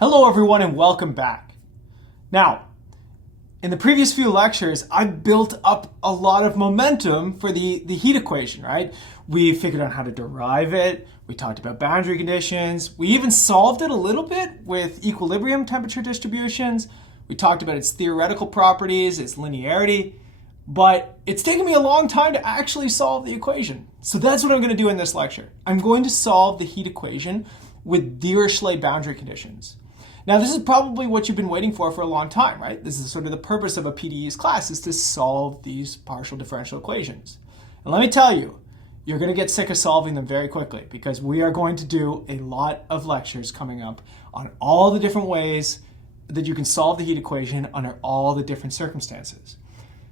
Hello everyone and welcome back. Now, in the previous few lectures, I built up a lot of momentum for the heat equation, right? We figured out how to derive it, we talked about boundary conditions, we even solved it a little bit with equilibrium temperature distributions, we talked about its theoretical properties, its linearity, but it's taken me a long time to actually solve the equation. So that's what I'm going to do in this lecture. I'm going to solve the heat equation with Dirichlet boundary conditions. Now, this is probably what you've been waiting for a long time, right? This is sort of the purpose of a PDE's class, is to solve these partial differential equations. And let me tell you, you're going to get sick of solving them very quickly because we are going to do a lot of lectures coming up on all the different ways that you can solve the heat equation under all the different circumstances.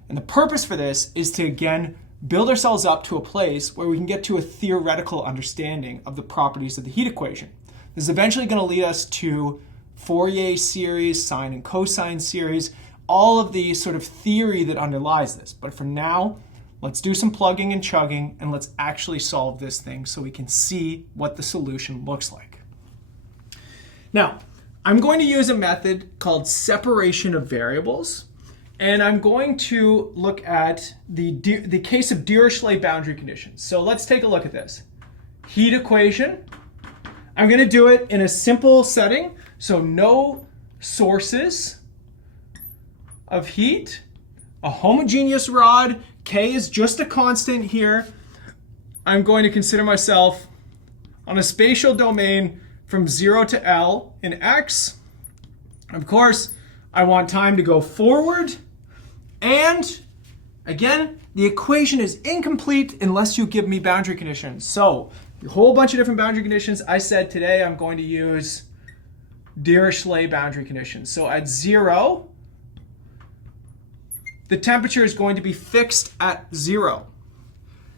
And the purpose for this is to, again, build ourselves up to a place where we can get to a theoretical understanding of the properties of the heat equation. This is eventually going to lead us to Fourier series, sine and cosine series, all of the sort of theory that underlies this. But for now, let's do some plugging and chugging and let's actually solve this thing so we can see what the solution looks like. Now, I'm going to use a method called separation of variables, and I'm going to look at the case of Dirichlet boundary conditions. So let's take a look at this. Heat equation. I'm going to do it in a simple setting. So no sources of heat, a homogeneous rod, K is just a constant here. I'm going to consider myself on a spatial domain from 0 to L in X. Of course, I want time to go forward. And again, the equation is incomplete unless you give me boundary conditions. So a whole bunch of different boundary conditions. I said today I'm going to use Dirichlet boundary conditions. So at 0, the temperature is going to be fixed at 0.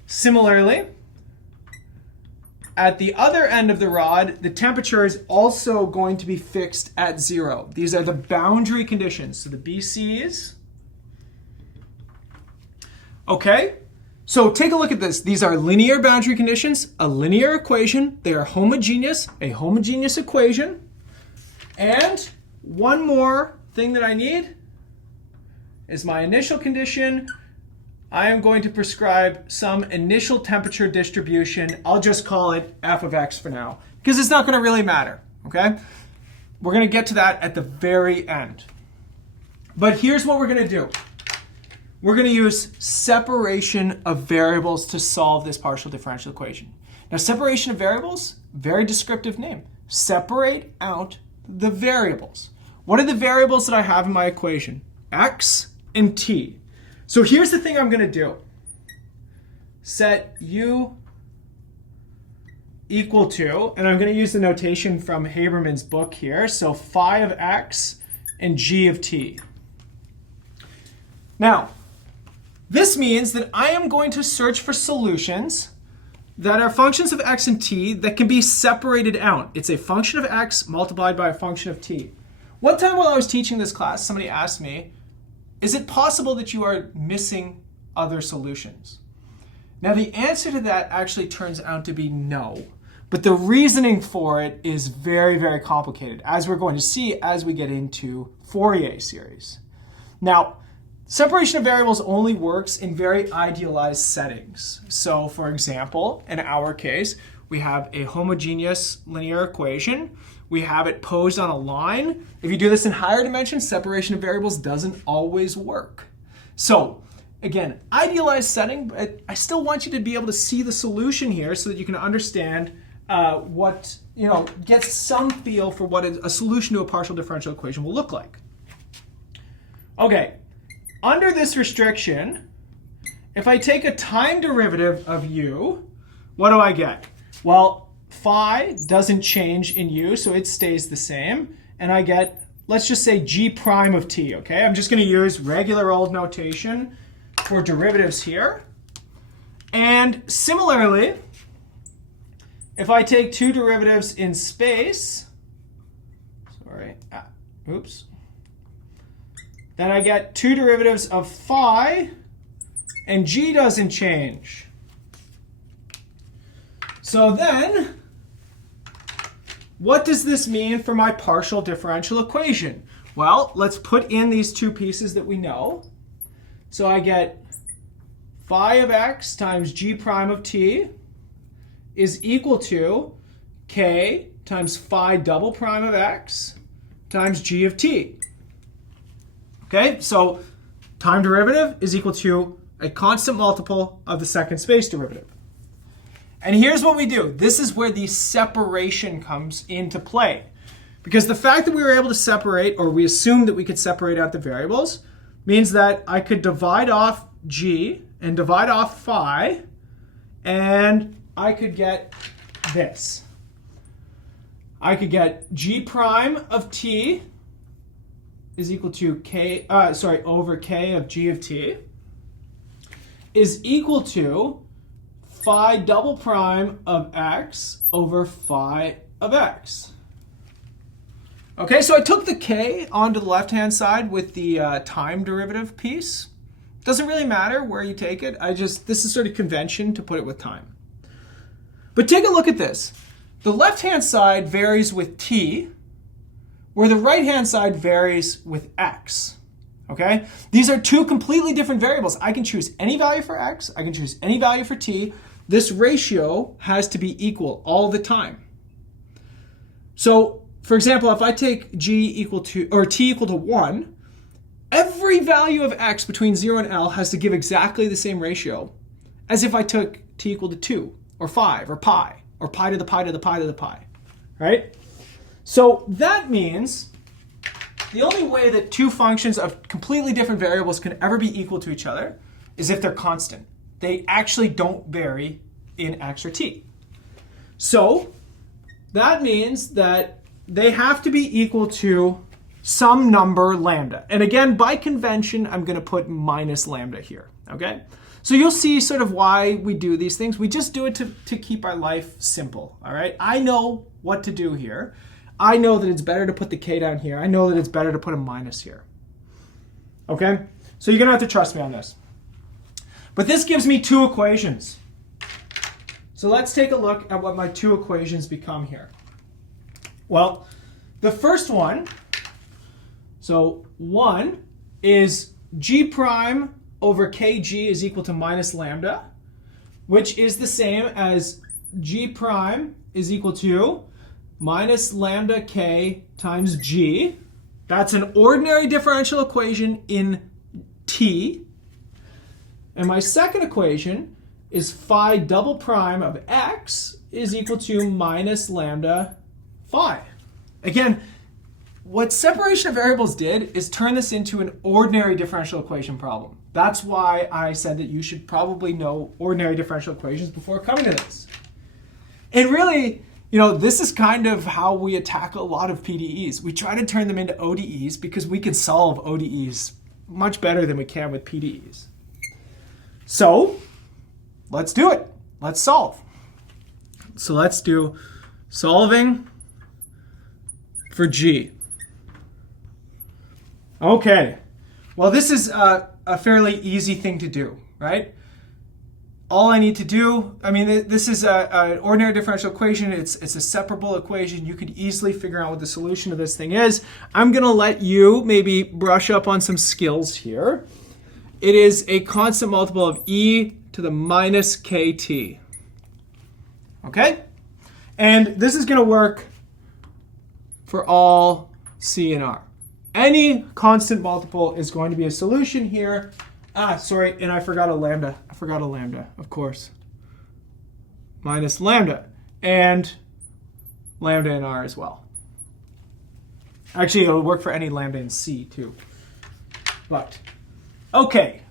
Similarly, at the other end of the rod, the temperature is also going to be fixed at 0. These are the boundary conditions. So the BCs. Okay, so take a look at this. These are linear boundary conditions, a linear equation. They are homogeneous, a homogeneous equation. And one more thing that I need is my initial condition. I am going to prescribe some initial temperature distribution. I'll just call it f of x for now, because it's not going to really matter, okay? We're going to get to that at the very end. But here's what we're going to do. We're going to use separation of variables to solve this partial differential equation. Now, separation of variables, very descriptive name. Separate out the variables. What are the variables that I have in my equation? X and t. So here's the thing I'm going to do. Set u equal to, and I'm going to use the notation from Haberman's book here, so phi of x and g of t. Now, this means that I am going to search for solutions that are functions of x and t that can be separated out. It's a function of x multiplied by a function of t. One time while I was teaching this class, somebody asked me, is it possible that you are missing other solutions? Now, the answer to that actually turns out to be no. But the reasoning for it is very, very complicated, as we're going to see as we get into Fourier series. Now, separation of variables only works in very idealized settings. So for example, in our case, we have a homogeneous linear equation. We have it posed on a line. If you do this in higher dimensions, separation of variables doesn't always work. So again, idealized setting, but I still want you to be able to see the solution here so that you can understand get some feel for what a solution to a partial differential equation will look like. Okay. Under this restriction, if I take a time derivative of u, what do I get? Well, phi doesn't change in u, so it stays the same. And I get, let's just say g prime of t, okay? I'm just going to use regular old notation for derivatives here. And similarly, if I take two derivatives in space, then I get two derivatives of phi, and g doesn't change. So then what does this mean for my partial differential equation? Well, let's put in these two pieces that we know. So I get phi of x times g prime of t is equal to k times phi double prime of x times g of t. Okay, so time derivative is equal to a constant multiple of the second space derivative. And here's what we do. This is where the separation comes into play. Because the fact that we were able to separate, or we assumed that we could separate out the variables, means that I could divide off g and divide off phi, and I could get this. I could get g prime of t is equal to over k of g of t is equal to phi double prime of x over phi of x. Okay, so I took the k onto the left-hand side with the time derivative piece. Doesn't really matter where you take it. This is sort of convention to put it with time. But take a look at this. The left-hand side varies with t, where the right-hand side varies with x. Okay? These are two completely different variables. I can choose any value for x. I can choose any value for t. This ratio has to be equal all the time. So, for example, if I take t equal to 1, every value of x between 0 and L has to give exactly the same ratio as if I took t equal to 2 or 5 or pi to the pi to the pi to the pi, right? So that means the only way that two functions of completely different variables can ever be equal to each other is if they're constant. They actually don't vary in x or t. So that means that they have to be equal to some number lambda. And again, by convention, I'm going to put minus lambda here, okay? So you'll see sort of why we do these things. We just do it to keep our life simple, all right? I know what to do here. I know that it's better to put the k down here. I know that it's better to put a minus here, okay? So you're going to have to trust me on this. But this gives me two equations. So let's take a look at what my two equations become here. Well, the first one, so 1 is g prime over kg is equal to minus lambda, which is the same as g prime is equal to minus lambda k times g. That's an ordinary differential equation in t. And my second equation is phi double prime of x is equal to minus lambda phi. Again, what separation of variables did is turn this into an ordinary differential equation problem. That's why I said that you should probably know ordinary differential equations before coming to this. And really, this is kind of how we attack a lot of PDEs. We try to turn them into ODEs because we can solve ODEs much better than we can with PDEs. So let's do it. Let's solve. So let's do solving for g. Okay. Well, this is a fairly easy thing to do, right? All I need to do, this is an ordinary differential equation. It's a separable equation. You could easily figure out what the solution to this thing is. I'm going to let you maybe brush up on some skills here. It is a constant multiple of e to the minus kt. Okay? And this is going to work for all c and r. Any constant multiple is going to be a solution here. Sorry, and I forgot a lambda. Of course. Minus lambda. And lambda in r as well. Actually, it'll work for any lambda in c too. But, okay.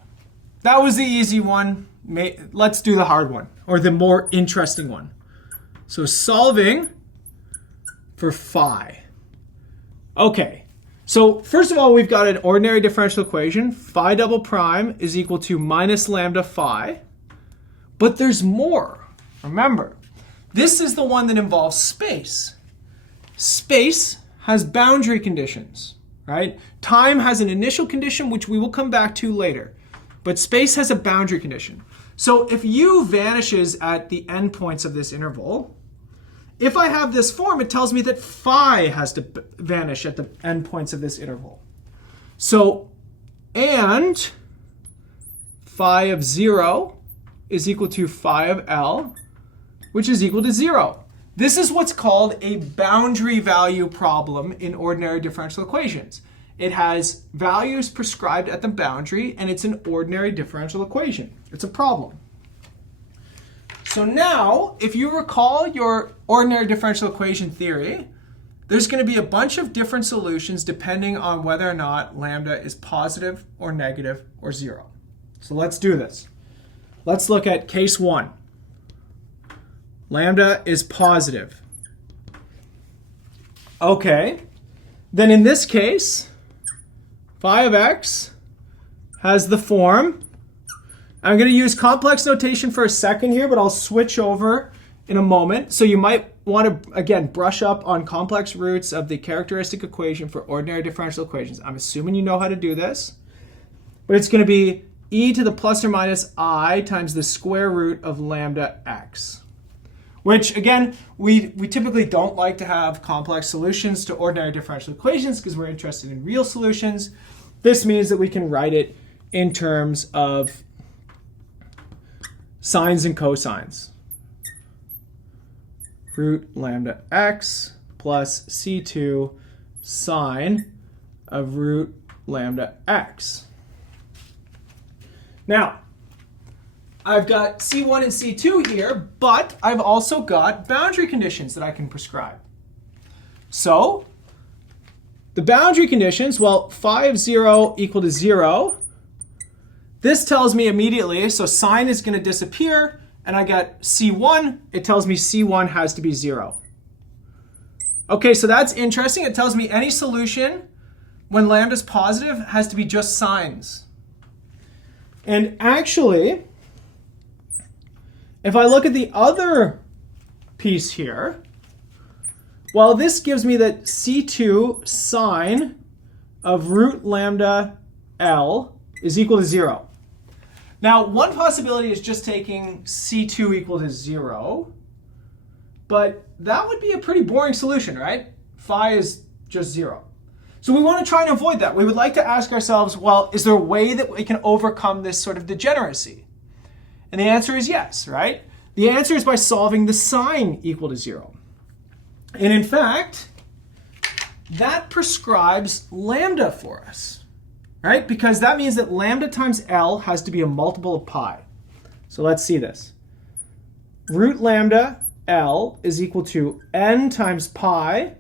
That was the easy one. Let's do the hard one, or the more interesting one. So solving for phi. Okay. So first of all, we've got an ordinary differential equation. Phi double prime is equal to minus lambda phi. But there's more. Remember, this is the one that involves space. Space has boundary conditions, right? Time has an initial condition, which we will come back to later. But space has a boundary condition. So if u vanishes at the endpoints of this interval, if I have this form, it tells me that phi has to vanish at the endpoints of this interval. So, and phi of 0 is equal to phi of L, which is equal to 0. This is what's called a boundary value problem in ordinary differential equations. It has values prescribed at the boundary, and it's an ordinary differential equation. It's a problem. So now, if you recall your ordinary differential equation theory, there's going to be a bunch of different solutions depending on whether or not lambda is positive or negative or 0. So let's do this. Let's look at case 1. Lambda is positive. Okay. Then in this case, phi of x has the form. I'm going to use complex notation for a second here, but I'll switch over in a moment. So you might want to, again, brush up on complex roots of the characteristic equation for ordinary differential equations. I'm assuming you know how to do this. But it's going to be e to the plus or minus I times the square root of lambda x. Which, again, we typically don't like to have complex solutions to ordinary differential equations because we're interested in real solutions. This means that we can write it in terms of sines and cosines. Root lambda x plus c2 sine of root lambda x. Now, I've got c1 and c2 here, but I've also got boundary conditions that I can prescribe. So, the boundary conditions, well, phi of 0 equal to 0. This tells me immediately, so sine is going to disappear, and I got c1. It tells me c1 has to be 0. Okay, so that's interesting. It tells me any solution when lambda is positive has to be just sines. And actually, if I look at the other piece here, well, this gives me that c2 sine of root lambda L is equal to 0. Now, one possibility is just taking c2 equal to 0, but that would be a pretty boring solution, right? Phi is just 0. So we want to try and avoid that. We would like to ask ourselves, well, is there a way that we can overcome this sort of degeneracy? And the answer is yes, right? The answer is by solving the sine equal to 0. And in fact, that prescribes lambda for us, right? Because that means that lambda times L has to be a multiple of pi. So let's see this. Root lambda L is equal to n times pi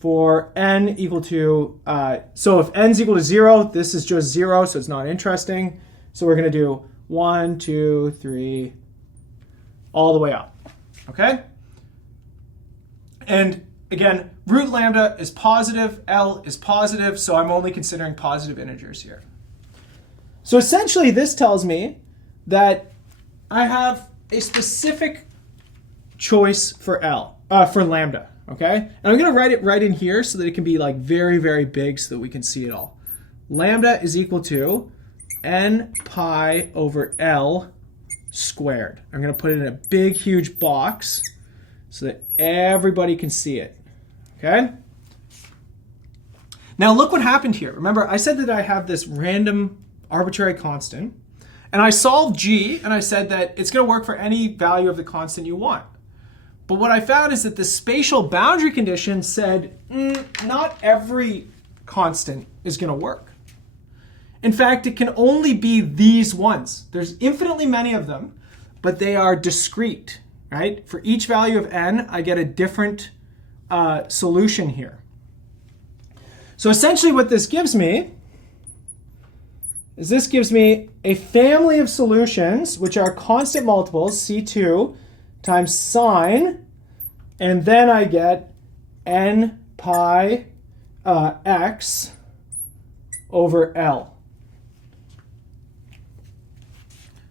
for n equal to, so if n's equal to 0, this is just 0, so it's not interesting. So we're going to do 1, 2, 3, all the way up, okay? And again, root lambda is positive, L is positive, so I'm only considering positive integers here. So essentially this tells me that I have a specific choice for for lambda, okay? And I'm going to write it right in here so that it can be like very, very big so that we can see it all. Lambda is equal to n pi over L squared. I'm going to put it in a big, huge box so that everybody can see it, okay? Now look what happened here. Remember, I said that I have this random arbitrary constant, and I solved g, and I said that it's going to work for any value of the constant you want. But what I found is that the spatial boundary condition said, not every constant is going to work. In fact, it can only be these ones. There's infinitely many of them, but they are discrete, right? For each value of n, I get a different solution here. So essentially what this gives me is this gives me a family of solutions which are constant multiples, c2 times sine, and then I get n pi x over L.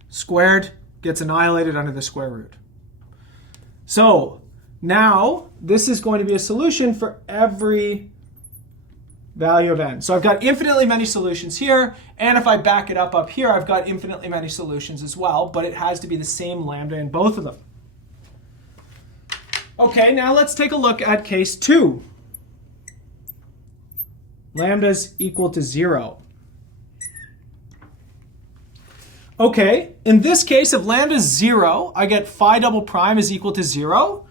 Squared gets annihilated under the square root. So now this is going to be a solution for every value of n. So I've got infinitely many solutions here, and if I back it up here, I've got infinitely many solutions as well, but it has to be the same lambda in both of them. Okay, now let's take a look at case 2. Lambda's equal to 0. Okay, in this case, if lambda is 0, I get phi double prime is equal to 0.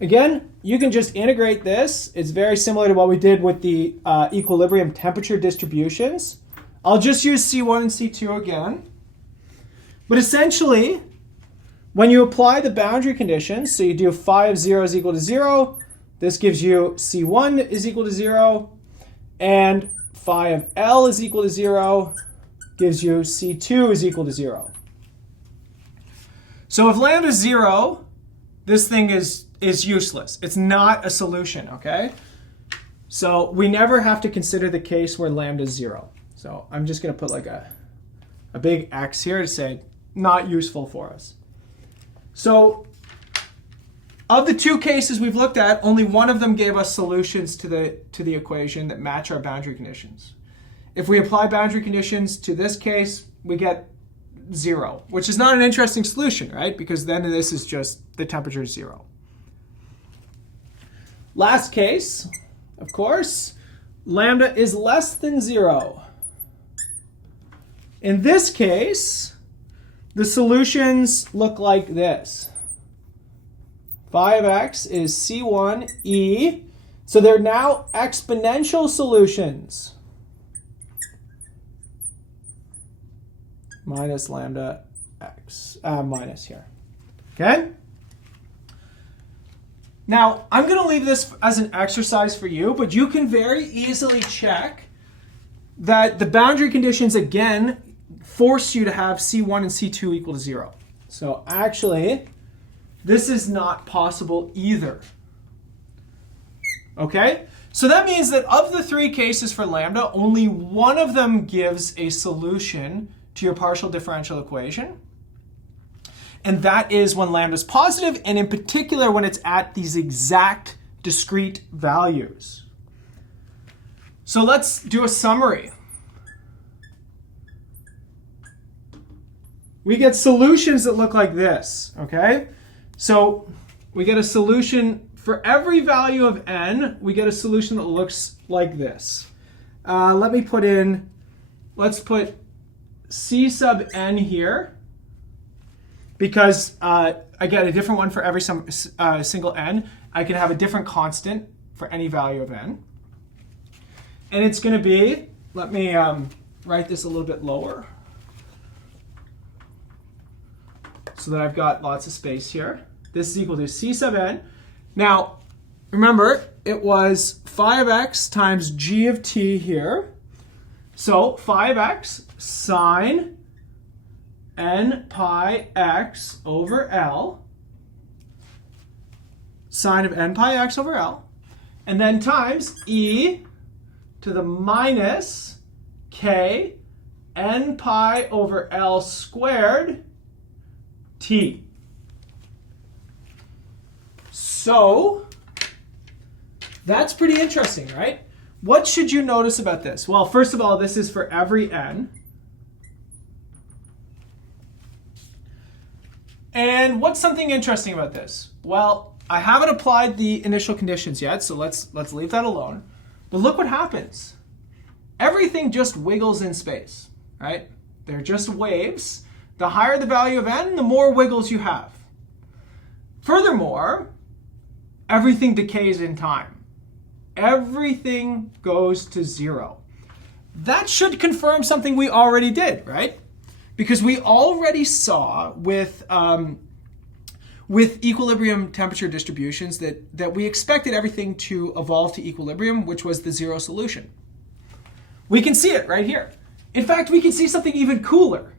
Again, you can just integrate this. It's very similar to what we did with the equilibrium temperature distributions. I'll just use C1 and C2 again. But essentially, when you apply the boundary conditions, so you do phi of 0 is equal to 0, this gives you C1 is equal to 0, and phi of L is equal to 0 gives you C2 is equal to 0. So if lambda is 0, this thing is useless. It's not a solution, okay? So we never have to consider the case where lambda is 0. So I'm just going to put like a big X here to say not useful for us. So of the two cases we've looked at, only one of them gave us solutions to the equation that match our boundary conditions. If we apply boundary conditions to this case, we get 0, which is not an interesting solution, right? Because then this is just the temperature is 0. Last case, of course, lambda is less than 0. In this case, the solutions look like this. Phi of x is C1e. So they're now exponential solutions. Minus lambda x, minus here. Okay? Now, I'm going to leave this as an exercise for you, but you can very easily check that the boundary conditions, again, force you to have C1 and C2 equal to 0. So actually, this is not possible either. Okay? So that means that of the three cases for lambda, only one of them gives a solution to your partial differential equation. And that is when lambda is positive, and in particular when it's at these exact discrete values. So let's do a summary. We get solutions that look like this, okay? So we get a solution for every value of n, we get a solution that looks like this. Let's put C sub n here, because I get a different one for every single n. I can have a different constant for any value of n. And it's going to be, let me write this a little bit lower so that I've got lots of space here. This is equal to C sub n. Now, remember, it was phi of x times g of t here. So phi of x sine n pi x over L, sine of n pi x over L, and then times e to the minus k n pi over L squared t. So that's pretty interesting, right? What should you notice about this? Well, first of all, this is for every n. And what's something interesting about this? Well, I haven't applied the initial conditions yet, so let's leave that alone. But look what happens. Everything just wiggles in space, right? They're just waves. The higher the value of n, the more wiggles you have. Furthermore, everything decays in time. Everything goes to 0. That should confirm something we already did, right? Because we already saw with equilibrium temperature distributions that we expected everything to evolve to equilibrium, which was the 0 solution. We can see it right here. In fact, we can see something even cooler.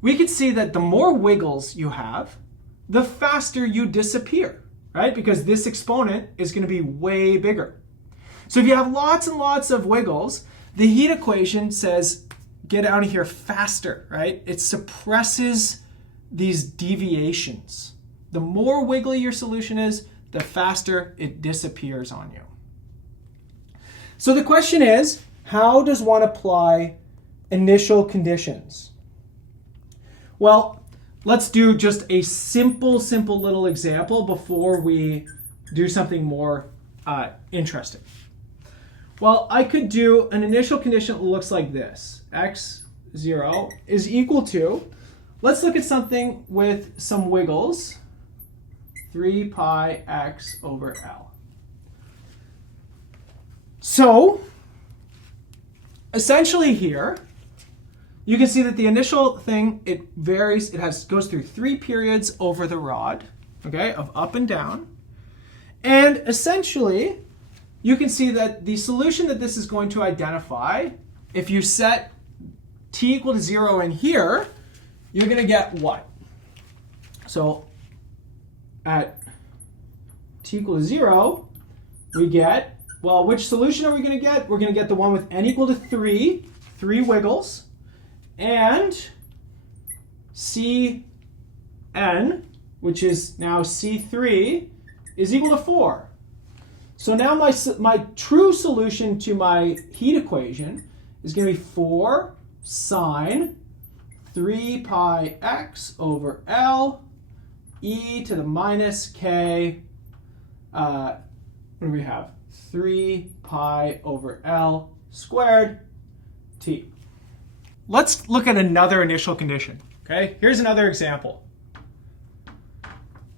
We can see that the more wiggles you have, the faster you disappear, right? Because this exponent is going to be way bigger. So if you have lots and lots of wiggles, the heat equation says, get out of here faster, right? It suppresses these deviations. The more wiggly your solution is, the faster it disappears on you. So the question is, how does one apply initial conditions? Well, let's do just a simple little example before we do something more interesting. Well, I could do an initial condition that looks like this. x0 is equal to, let's look at something with some wiggles, 3 pi x over L. So, essentially here, you can see that the initial thing, it varies, goes through 3 periods over the rod, okay, of up and down. And essentially, you can see that the solution that this is going to identify, if you set t equal to 0 in here, you're going to get what? So at t equal to 0, we get, well, which solution are we going to get? We're going to get the one with n equal to 3 wiggles, and Cn, which is now C3, is equal to 4. So now my true solution to my heat equation is going to be 4 sine 3 pi x over L e to the minus k, what do we have? 3 pi over L squared t. Let's look at another initial condition. Okay, here's another example.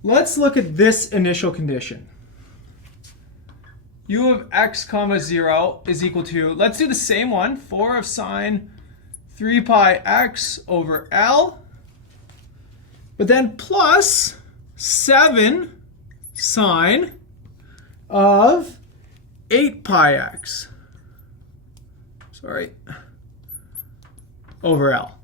Let's look at this initial condition. U of x comma 0 is equal to, let's do the same one, 4 of sine 3 pi x over L, but then plus 7 sine of 8 pi x, over L.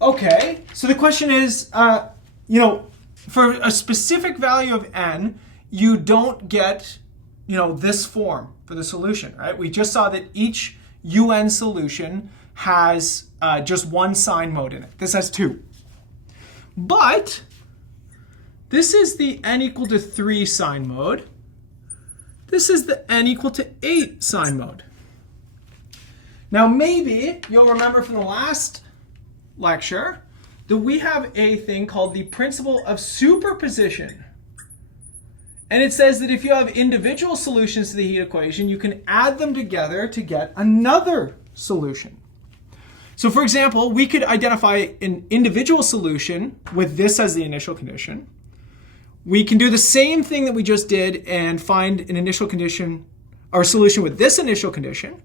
Okay, so the question is, for a specific value of n, you don't get, this form for the solution, right? We just saw that each un solution has just one sine mode in it. This has 2. But this is the n equal to 3 sine mode. This is the n equal to 8 sine mode. Now maybe you'll remember from the last lecture that we have a thing called the principle of superposition. And it says that if you have individual solutions to the heat equation, you can add them together to get another solution. So for example, we could identify an individual solution with this as the initial condition. We can do the same thing that we just did and find an initial condition or solution with this initial condition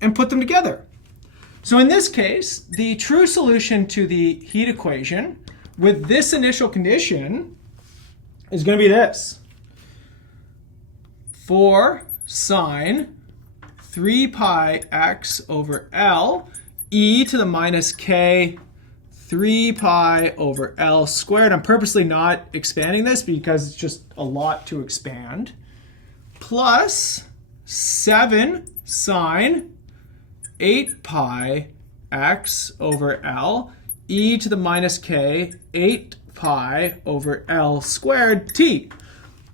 and put them together. So in this case, the true solution to the heat equation with this initial condition is going to be this. 4 sine 3 pi x over L e to the minus k 3 pi over L squared. I'm purposely not expanding this because it's just a lot to expand. Plus 7 sine 8 pi x over L e to the minus k 8 pi over L squared t.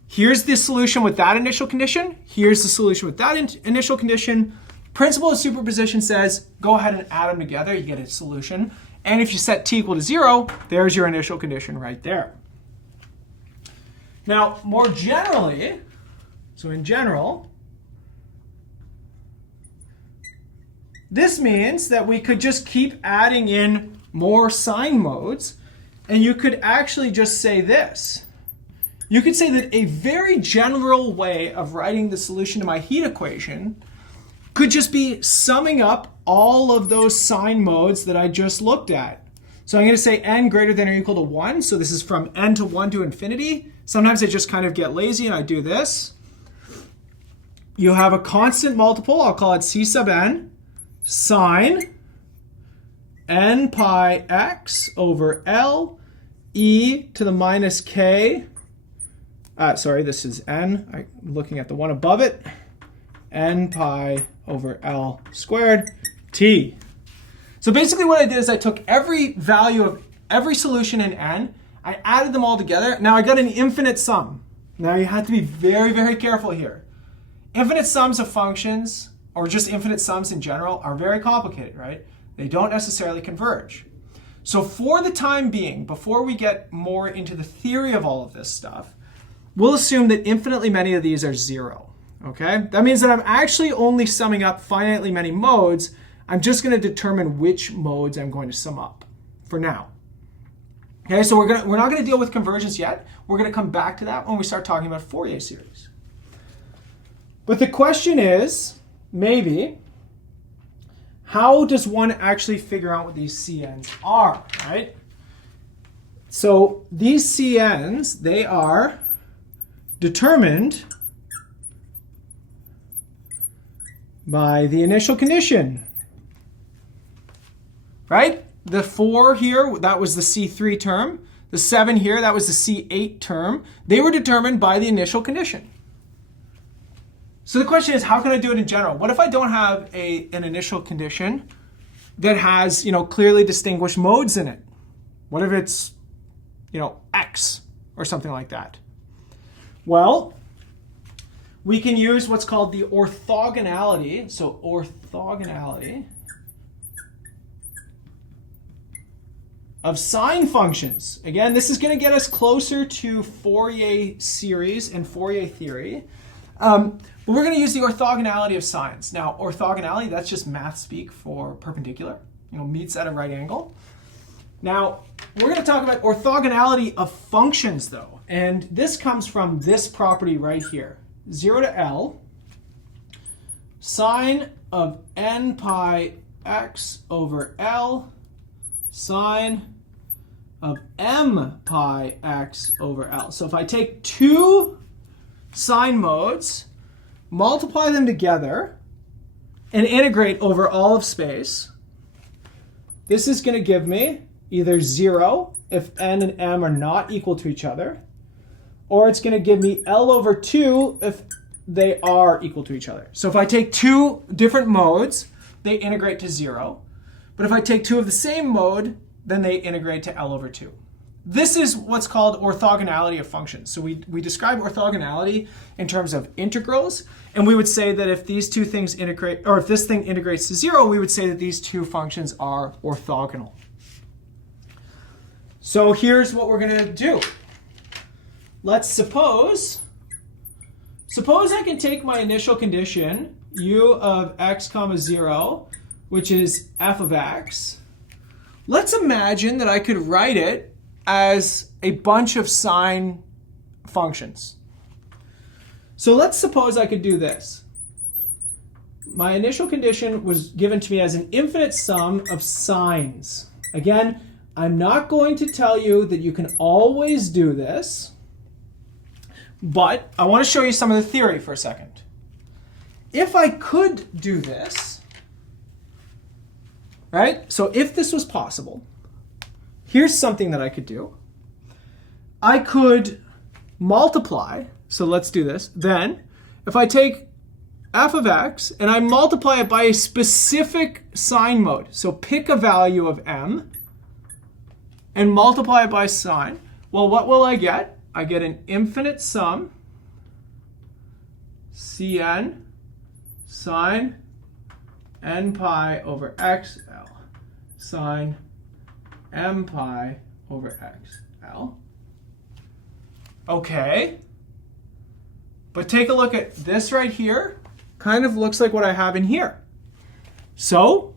Here's the solution with that initial condition. Here's the solution with that initial condition. Principle of superposition says go ahead and add them together. You get a solution. And if you set t equal to 0, there's your initial condition right there. Now, more generally, so in general, this means that we could just keep adding in more sine modes, and you could actually just say this. You could say that a very general way of writing the solution to my heat equation could just be summing up all of those sine modes that I just looked at. So I'm going to say n greater than or equal to 1. So this is from n to 1 to infinity. Sometimes I just kind of get lazy and I do this. You have a constant multiple. I'll call it c sub n sine n pi x over L e to the minus k. This is n. I'm looking at the one above it. N pi over L squared t. So basically what I did is I took every value of every solution in n, I added them all together. Now I got an infinite sum. Now you have to be very, very careful here. Infinite sums of functions, or just infinite sums in general, are very complicated, right? They don't necessarily converge. So for the time being, before we get more into the theory of all of this stuff, we'll assume that infinitely many of these are 0. Okay? That means that I'm actually only summing up finitely many modes. I'm just going to determine which modes I'm going to sum up for now. Okay, so we're not going to deal with convergence yet. We're going to come back to that when we start talking about Fourier series. But the question is, maybe, how does one actually figure out what these CNs are, right? So these CNs, they are determined by the initial condition, right? The 4 here, that was the C3 term. The 7 here, that was the C8 term. They were determined by the initial condition. So the question is, how can I do it in general? What if I don't have an initial condition that has, clearly distinguished modes in it? What if it's, X or something like that? Well, we can use what's called the orthogonality. So orthogonality of sine functions. Again, this is going to get us closer to Fourier series and Fourier theory. But we're going to use the orthogonality of sines. Now, orthogonality, that's just math speak for perpendicular, meets at a right angle. Now, we're going to talk about orthogonality of functions, though. And this comes from this property right here. 0 to L, sine of n pi x over L, sine of m pi x over L. So if I take two sine modes, multiply them together, and integrate over all of space, this is going to give me either 0 if n and m are not equal to each other, or it's going to give me L over 2 if they are equal to each other. So if I take two different modes, they integrate to 0. But if I take two of the same mode, then they integrate to L over 2. This is what's called orthogonality of functions. So we describe orthogonality in terms of integrals, and we would say that if these two things integrate, or if this thing integrates to 0, we would say that these two functions are orthogonal. So here's what we're going to do. Let's suppose I can take my initial condition, u of x comma 0, which is f of x. Let's imagine that I could write it as a bunch of sine functions. So let's suppose I could do this. My initial condition was given to me as an infinite sum of sines. Again, I'm not going to tell you that you can always do this, but I want to show you some of the theory for a second. If I could do this, right? So if this was possible, here's something that I could do. I could multiply, so let's do this. Then, if I take f of x and I multiply it by a specific sine mode, so pick a value of m and multiply it by sine, well, what will I get? I get an infinite sum, Cn sine n pi over xl, sine m pi over xl. Okay. But take a look at this right here. Kind of looks like what I have in here. So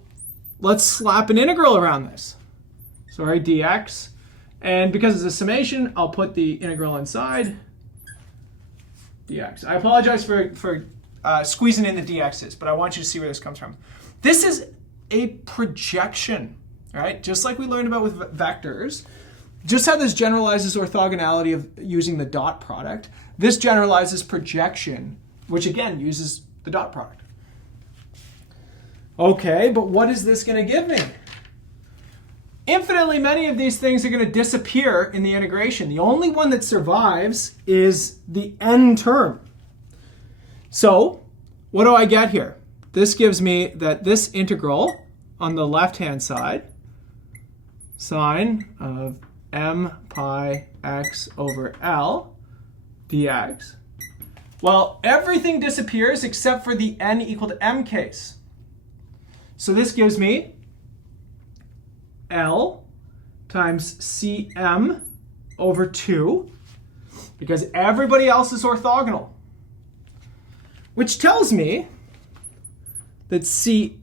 let's slap an integral around this. Sorry, dx. And because it's a summation, I'll put the integral inside dx. I apologize for squeezing in the dx's, but I want you to see where this comes from. This is a projection, right? Just like we learned about with vectors. Just how this generalizes orthogonality of using the dot product, this generalizes projection, which again uses the dot product. Okay, but what is this going to give me? Infinitely many of these things are going to disappear in the integration. The only one that survives is the n term. So what do I get here? This gives me that this integral on the left-hand side, sine of m pi x over L dx. Well, everything disappears except for the n equal to m case. So this gives me L times Cm over 2. because everybody else is orthogonal. Which tells me that Cm,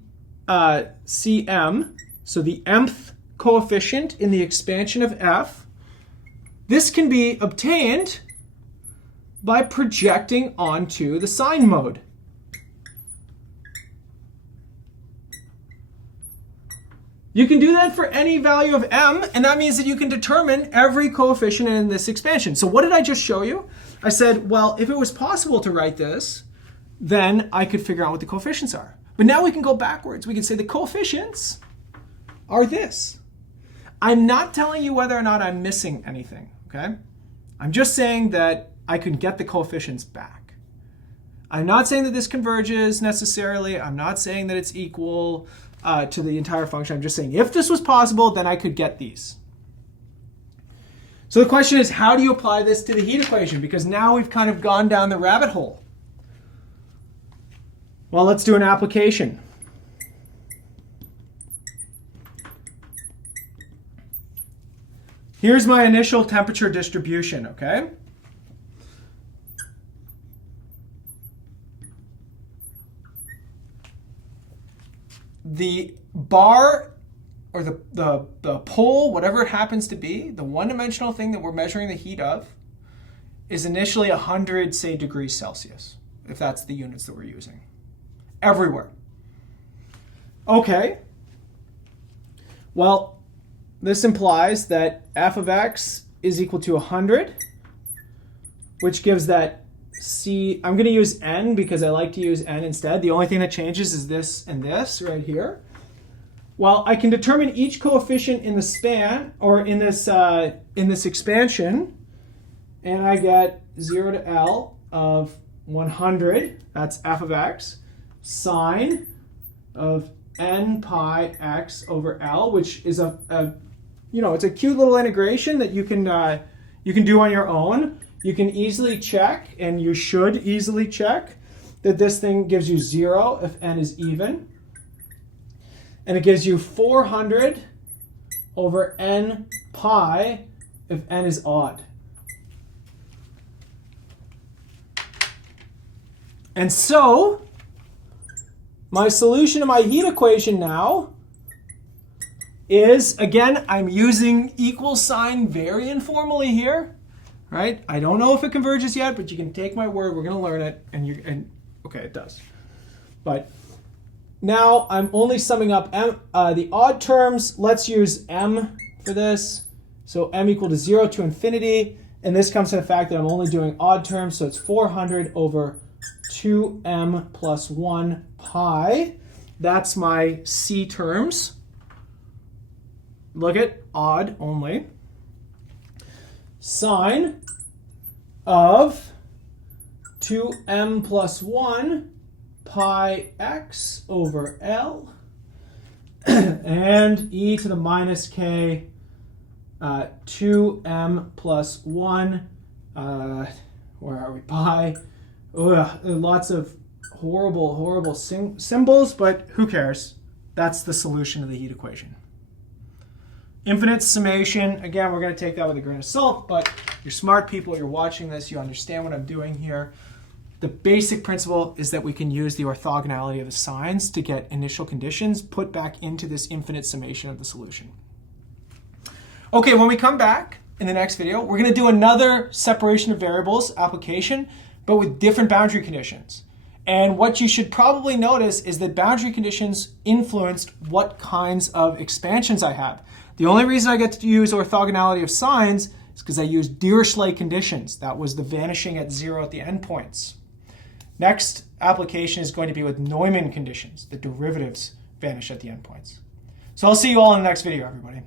so the mth coefficient in the expansion of f, this can be obtained by projecting onto the sine mode. You can do that for any value of m, and that means that you can determine every coefficient in this expansion. So what did I just show you? I said, well, if it was possible to write this, then I could figure out what the coefficients are. But now we can go backwards. We can say the coefficients are this. I'm not telling you whether or not I'm missing anything, okay? I'm just saying that I can get the coefficients back. I'm not saying that this converges necessarily. I'm not saying that it's equal to the entire function. I'm just saying if this was possible, then I could get these. So the question is, how do you apply this to the heat equation? Because now we've kind of gone down the rabbit hole. Well, let's do an application. Here's my initial temperature distribution, okay? The bar, or the pole, whatever it happens to be, the one-dimensional thing that we're measuring the heat of, is initially 100, say, degrees Celsius, if that's the units that we're using. Everywhere. Okay. Well, this implies that f of x is equal to 100, which gives that c. I'm going to use n because I like to use n instead. The only thing that changes is this and this right here. Well, I can determine each coefficient in the span, or in this expansion, and I get 0 to L of 100. That's f of x. Sine of n pi x over L, which is it's a cute little integration that you can do on your own. You can easily check, and you should easily check, that this thing gives you 0 if n is even. And it gives you 400 over n pi if n is odd. And so, my solution to my heat equation now is, again, I'm using equal sign very informally here, right? I don't know if it converges yet, but you can take my word. We're going to learn it, and okay, it does. But now I'm only summing up the odd terms. Let's use m for this. So m equal to 0 to infinity, and this comes from the fact that I'm only doing odd terms, so it's 400 over 2m plus 1 pi. That's my c terms. Look at odd only. Sine of 2m plus 1 pi x over L and e to the minus k 2m plus 1 where are we, pi. Lots of horrible symbols, but who cares? That's the solution of the heat equation. Infinite summation, again, we're going to take that with a grain of salt, but you're smart people, you're watching this, you understand what I'm doing here. The basic principle is that we can use the orthogonality of the sines to get initial conditions put back into this infinite summation of the solution. Okay, when we come back in the next video, we're going to do another separation of variables application, but with different boundary conditions. And what you should probably notice is that boundary conditions influenced what kinds of expansions I have. The only reason I get to use orthogonality of sines is because I used Dirichlet conditions. That was the vanishing at 0 at the endpoints. Next application is going to be with Neumann conditions. The derivatives vanish at the endpoints. So I'll see you all in the next video, everybody.